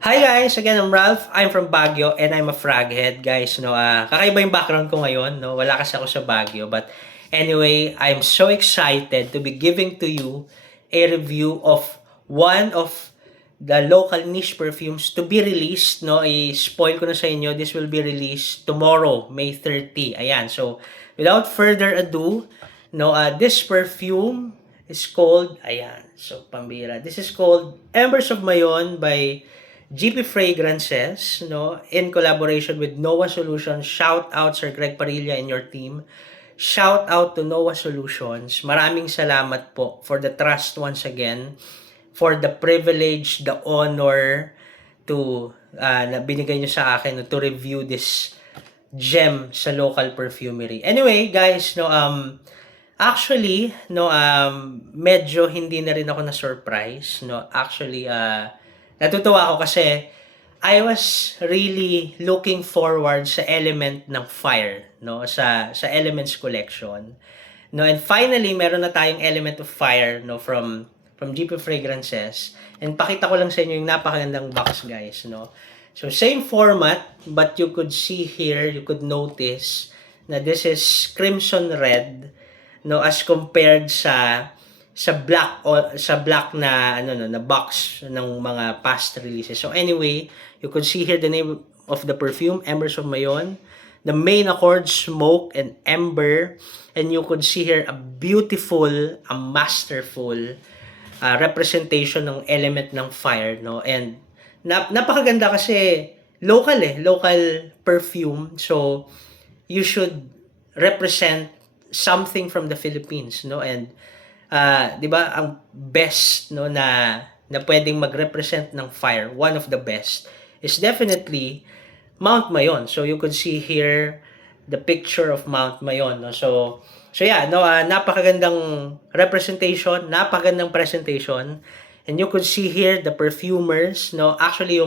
Hi guys! Again, I'm Ralph. I'm from Baguio and I'm a froghead, guys. Kakaiba yung background ko ngayon. No? Wala kasi ako sa Baguio. But anyway, I'm so excited to be giving to you a review of one of the local niche perfumes to be released. No? I-spoil ko na sa inyo. This will be released tomorrow, May 30. Ayan. So, without further ado, this perfume is called, ayan. So, pambira. This is called Embers of Mayon by GP Fragrances, in collaboration with Noah Solutions. Shout out Sir Greg Parilla and your team. Shout out to Noah Solutions. Maraming salamat po for the trust once again, for the privilege, the honor to na binigay nyo sa akin to review this gem sa local perfumery. Anyway, guys, actually, medyo hindi na rin ako na surprise, Actually, natutuwa ako kasi I was really looking forward sa element ng fire, sa Elements collection. And finally, meron na tayong element of fire, from GP Fragrances. And pakita ko lang sa inyo yung napakagandang box, guys, So same format, but you could see here, you could notice na this is crimson red, as compared sa black na na box ng mga past releases. So anyway, you could see here the name of the perfume, Embers of Mayon. The main accord, smoke and ember, and you could see here a masterful representation ng element ng fire, And napakaganda kasi local perfume. So you should represent something from the Philippines, And 'di ba ang best na pwedeng mag-represent ng fire, one of the best is definitely Mount Mayon. So you could see here the picture of Mount Mayon, So yeah, napakagandang representation, napakagandang presentation. And you could see here the perfumers, Actually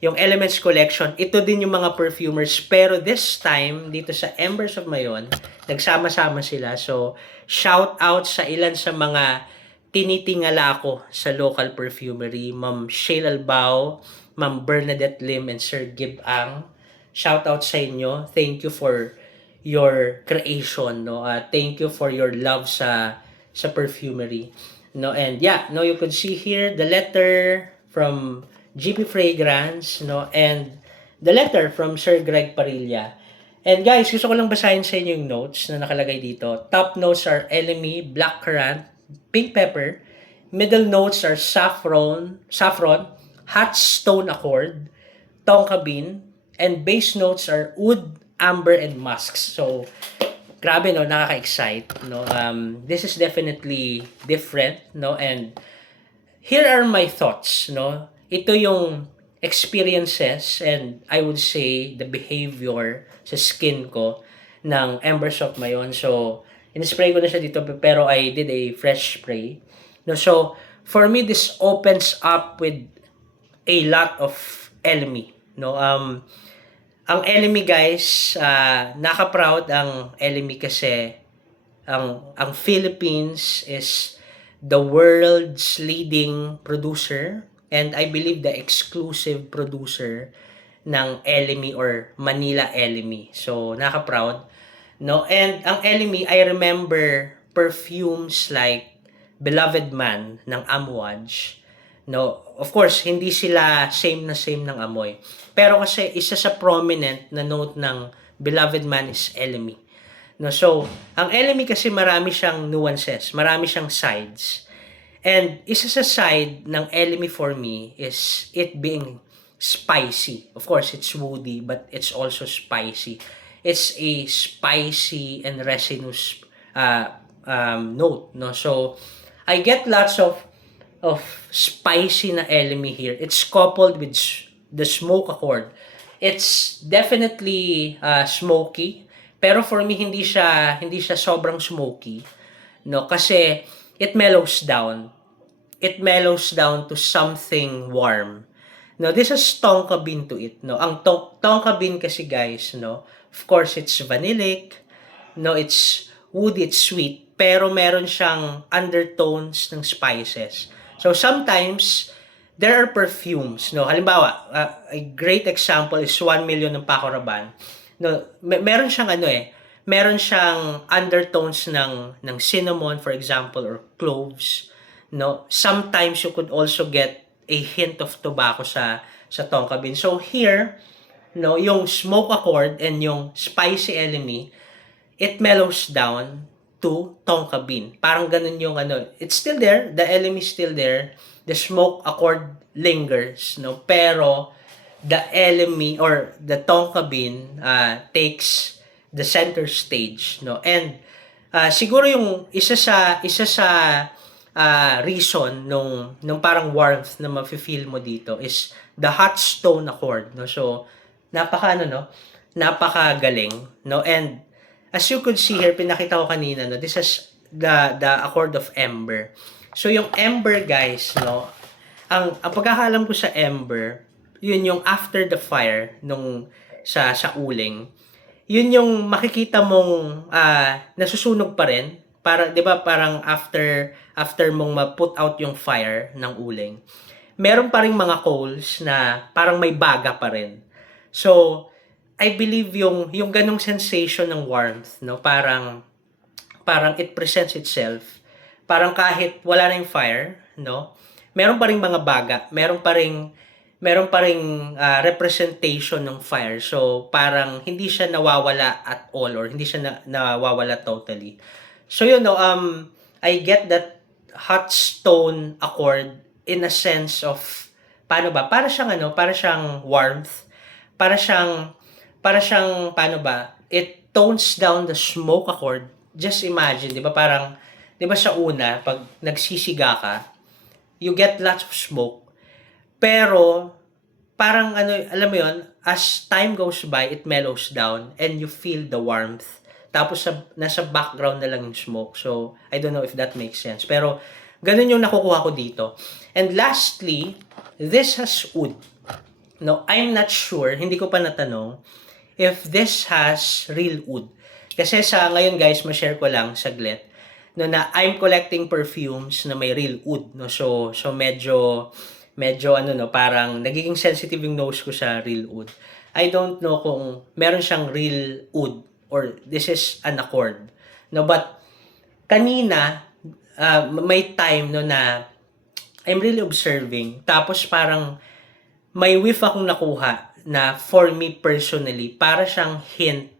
yung Elements collection, ito din yung mga perfumers, pero this time dito sa Embers of Mayon, nagsama-sama sila. So shout out sa ilan sa mga tinitingala ko sa local perfumery, Ma'am Shale Albao, Ma'am Bernadette Lim, and Sir Gib Ang. Shout out sa inyo. Thank you for your creation, Thank you for your love sa perfumery, And yeah, you could see here the letter from GP Fragrance, and the letter from Sir Greg Parilla. And guys, gusto ko lang basahin sa inyo yung notes na nakalagay dito. Top notes are elemi, blackcurrant, pink pepper. Middle notes are saffron, hot stone accord, tonka bean, and base notes are oud, amber, and musks. So, grabe, nakaka-excite, This is definitely different, And here are my thoughts, Ito yung experiences and I would say the behavior sa skin ko ng Embers of Mayon. So, in-spray ko na siya dito pero I did a fresh spray. So, for me, this opens up with a lot of elemi. Ang elemi, guys, naka-proud ang elemi kasi ang Philippines is the world's leading producer and I believe the exclusive producer ng elemi or Manila elemi. So, naka-proud. And ang elemi, I remember perfumes like Beloved Man ng Amouage. Of course, hindi sila same na same ng amoy. Pero kasi isa sa prominent na note ng Beloved Man is elemi. So, ang elemi kasi marami siyang nuances, marami siyang sides. And isa sa side ng elemi for me is it being spicy. Of course, it's woody, but it's also spicy. It's a spicy and resinous note, So, I get lots of spicy na elemi here. It's coupled with the smoke accord. It's definitely smoky, pero for me hindi siya sobrang smoky, kasi it mellows down. It mellows down to something warm. This is tonka bean to it, Ang tonka bean kasi, guys, of course it's vanillic, it's woody, it's sweet, pero meron siyang undertones ng spices. So sometimes there are perfumes, no? Halimbawa, a great example is 1 Million ng Paco Rabanne. No, meron siyang ano meron siyang undertones ng cinnamon, for example, or cloves, no? Sometimes you could also get a hint of tobacco sa tonka bean. So here, no, yung smoke accord and yung spicy elemi, it mellows down to tonka bean. Parang ganun yung ano, it's still there, the elemi is still there, the smoke accord lingers, no? Pero the elemi or the tonka bean takes the center stage, no? And siguro yung isa sa reason nung parang warmth na mafe-feel mo dito is the hot stone accord, no? So napakagaling, no? And as you could see here, pinakita ko kanina, no, this is the accord of ember. So yung ember, guys, no, ang pagkakaalam ko sa ember, yun yung after the fire nung sa uling. Yun yung makikita mong nasusunog pa rin, para 'di ba, parang after mong ma-put out yung fire ng uling. Meron pa ring mga coals na parang may baga pa rin. So I believe yung ganong sensation ng warmth, no, parang it presents itself. Parang kahit wala na yung fire, no, meron pa ring mga baga, meron pa ring representation ng fire. So parang hindi siya nawawala at all, or hindi siya nawawala totally. So yun, no, I get that hot stone accord in a sense of paano ba? Para siyang warmth, para siyang paano ba? It tones down the smoke accord. Just imagine, 'di ba, parang 'di ba sa una pag nagsisiga ka, you get lots of smoke. Pero parang ano, alam mo 'yon, as time goes by, it mellows down and you feel the warmth. Tapos nasa background na lang yung smoke. So, I don't know if that makes sense. Pero ganun yung nakukuha ko dito. And lastly, this has wood. No, I'm not sure, hindi ko pa natanong if this has real wood. Kasi sa ngayon, guys, ma-share ko lang saglit, no, na I'm collecting perfumes na may real wood, no. So medyo ano, no, parang nagiging sensitive yung nose ko sa real wood. I don't know kung meron siyang real wood or this is an accord, no. But kanina may time, no, na I'm really observing, tapos parang may whiff akong nakuha na for me personally, para siyang hint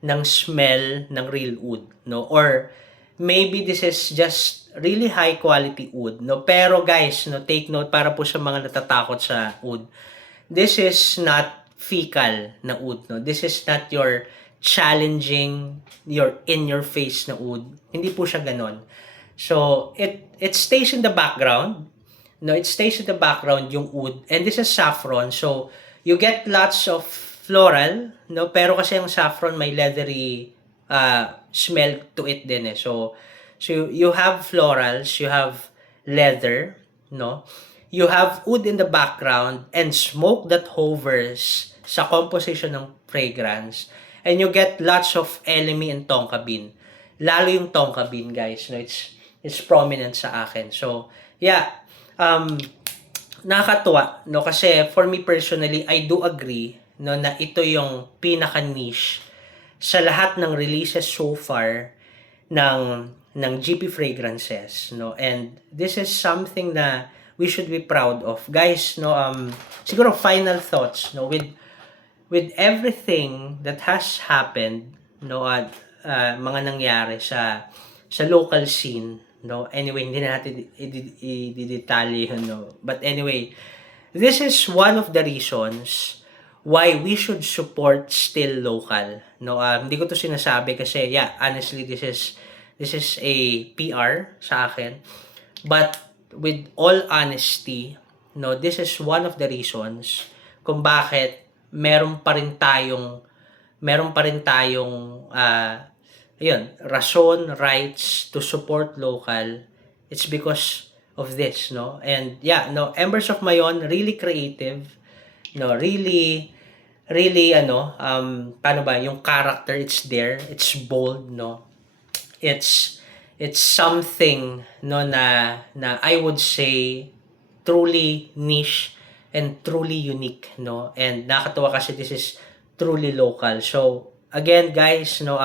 ng smell ng real wood, no? Or maybe this is just really high quality wood, no? Pero guys, no, take note, para po sa mga natatakot sa wood, this is not fecal na wood, no? This is not your challenging, your in your face na wood. Hindi po siya ganon. So it stays in the background, no? It stays in the background yung wood, and this is saffron. So you get lots of floral, no? Pero kasi yung saffron may leathery smell to it din eh. So you have florals, you have leather, no? You have wood in the background and smoke that hovers sa composition ng fragrance. And you get lots of elemi and tonka bean. Lalo yung tonka bean, guys, no? It's prominent sa akin. So, yeah, nakakatuwa, no, kasi for me personally, I do agree, no, na ito yung pinaka-niche sa lahat ng releases so far ng GP Fragrances, no. And this is something na we should be proud of, guys, no. Siguro final thoughts, no, with everything that has happened, no, at mga nangyari sa local scene, no. Anyway, hindi na natin i-detalye, no. But anyway, this is one of the reasons why we should support still local, no. Hindi ko to sinasabi kasi, yeah, honestly, this is a PR sa akin. But with all honesty, no, this is one of the reasons kung bakit meron pa rin tayong rason, rights to support local. It's because of this, no. And yeah, no, Embers of Mayon, really creative, no, really paano ba yung character, it's there, it's bold, no. It's something, no, na I would say truly niche and truly unique, no? And nakakatuwa kasi this is truly local. So, again, guys, no,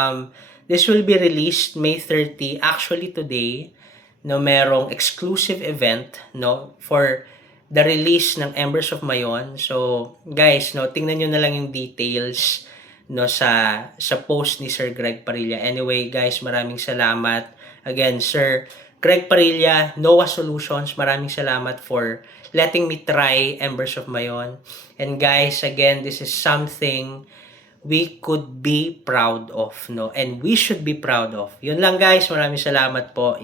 this will be released May 30. Actually, today, no, merong exclusive event, no, for the release ng Embers of Mayon. So, guys, no, tingnan nyo na lang yung details, no, sa post ni Sir Greg Parilla. Anyway, guys, maraming salamat. Again, Sir Greg Parilla, Noah Solutions, maraming salamat for letting me try Embers of Mayon. And guys, again, this is something we could be proud of, no? And we should be proud of. Yun lang, guys. Maraming salamat po.